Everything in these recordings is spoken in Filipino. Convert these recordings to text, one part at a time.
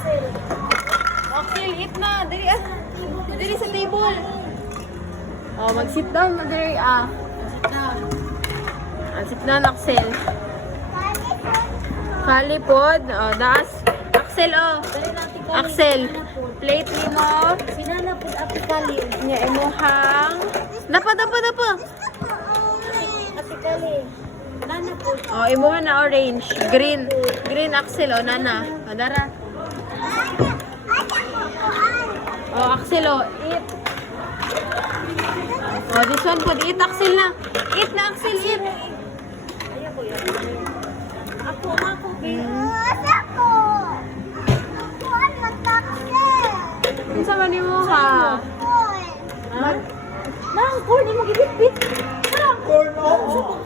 Axel. Axel, eat na. Dali ah. Dali sa table. Oh, mag-sit down na dali ah. Sit down, Axel. Kalipod. Oh, das. Axel, oh. Axel, plate ni mo. Sinana po apikali. Nya imuhang. Dapa. Apikali. Nana po. Oh, imuha na orange. Green. Green, Axel, oh, nana. Oh, dara. Oh, Axel, oh, eat. Oh, this one po. Eat, Axel na. Eat na, Axel, eat. Ayaw ko yan. Ako. Ano sa mani mo ha? Ha? Nang, corn, di mo gibit-bit. Corn, oo.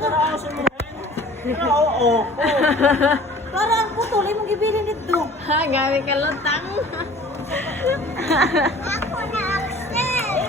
Oo. Parang putol, di mo gibilin ito. Ha, gabi ka lutang. Ako na, Axel.